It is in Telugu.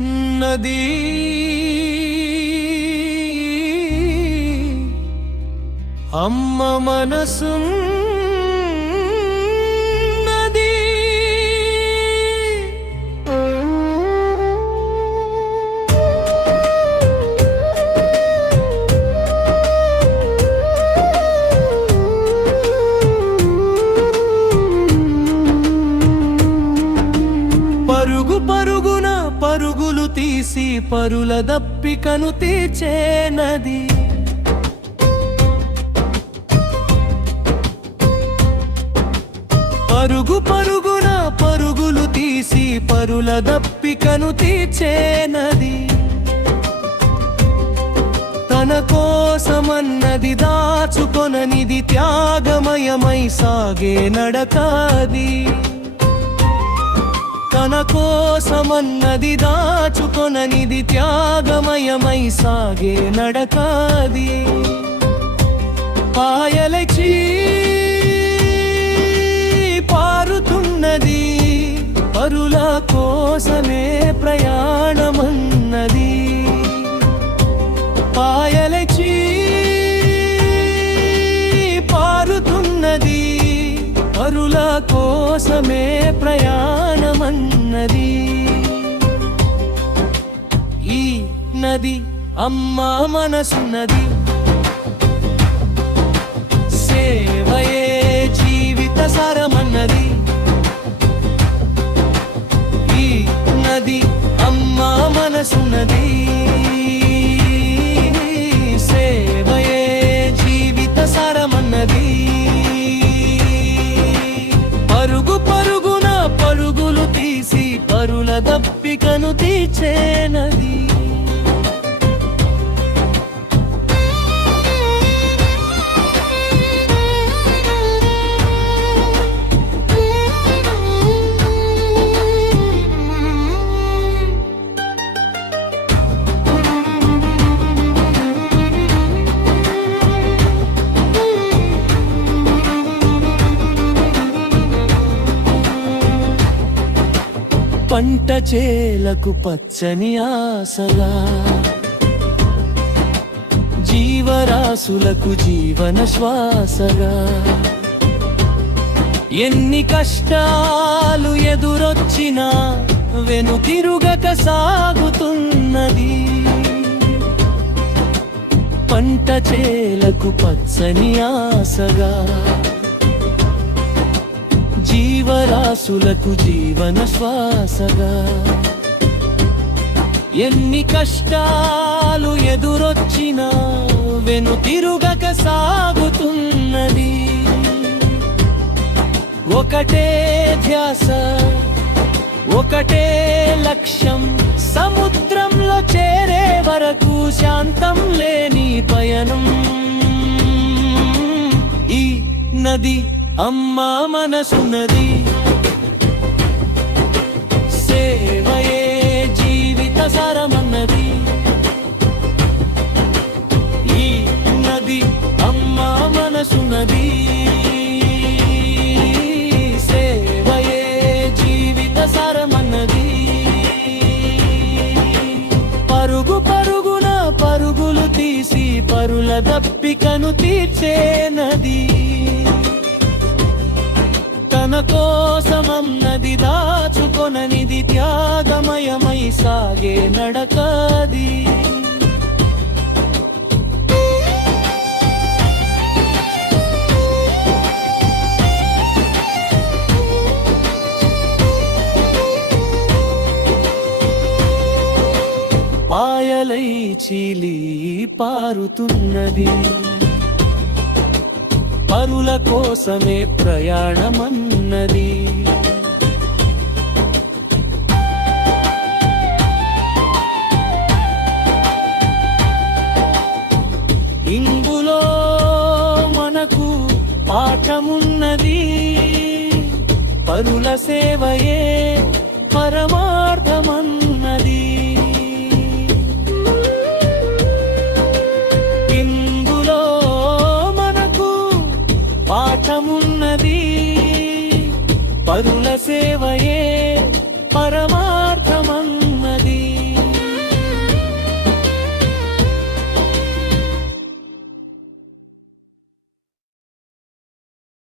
నదీ అమ్మ మనసు పరుగు పరుగున పరుగులు తీసి పరుల దప్పికను తీర్చేనది. పరుగు పరుగున పరుగులు తీసి పరుల దప్పికను తీర్చేనది. తన కోసమన్నది దాచుకొననిది త్యాగమయమై సాగే నడకాది. మన కోసమన్నది దాచుకొననిది త్యాగమయమై సాగే నడకాది. పాయ కోసమే ప్రయాణమన్నది. ఈ నది అమ్మ మనసున్నది. సేవయే జీవిత సారమన్నది. ఈ నది అమ్మ మనసున్నది. దప్పికను తీర్చే పంట చేలకు పచ్చని ఆసగా జీవరాశులకు జీవన శ్వాసగా. ఎన్ని కష్టాలు ఎదురొచ్చినా వెనుతిరుగక సాగుతున్నది. పంట చేలకు పచ్చని ఆసగా జీవరాశులకు జీవన శ్వాసగా. ఎన్ని కష్టాలు ఎదురొచ్చినా వెను తిరుగక సాగుతున్నది. ఒకటే ధ్యాస ఒకటే లక్ష్యం సముద్రంలో చేరే వరకు శాంతం లేని పయనం. ఈ నది అమ్మా మనసున్నది. సేవయే జీవిత సారమన్నది. ఈ నది అమ్మా మనసున్నది. సేవయే జీవిత సారమన్నది. పరుగు పరుగున పరుగులు తీసి పరుల దప్పికను తీర్చే త్యాగమయమై సాగే నడకది. పాయలై చీలి పారుతున్నది. పరుల కోసమే ప్రయాణమన్నది. లక్ష్యమున్నది పరుల సేవయే పరమార్థమన్నది. ఇందులో మనకు పాఠమున్నది. పరుల సేవయే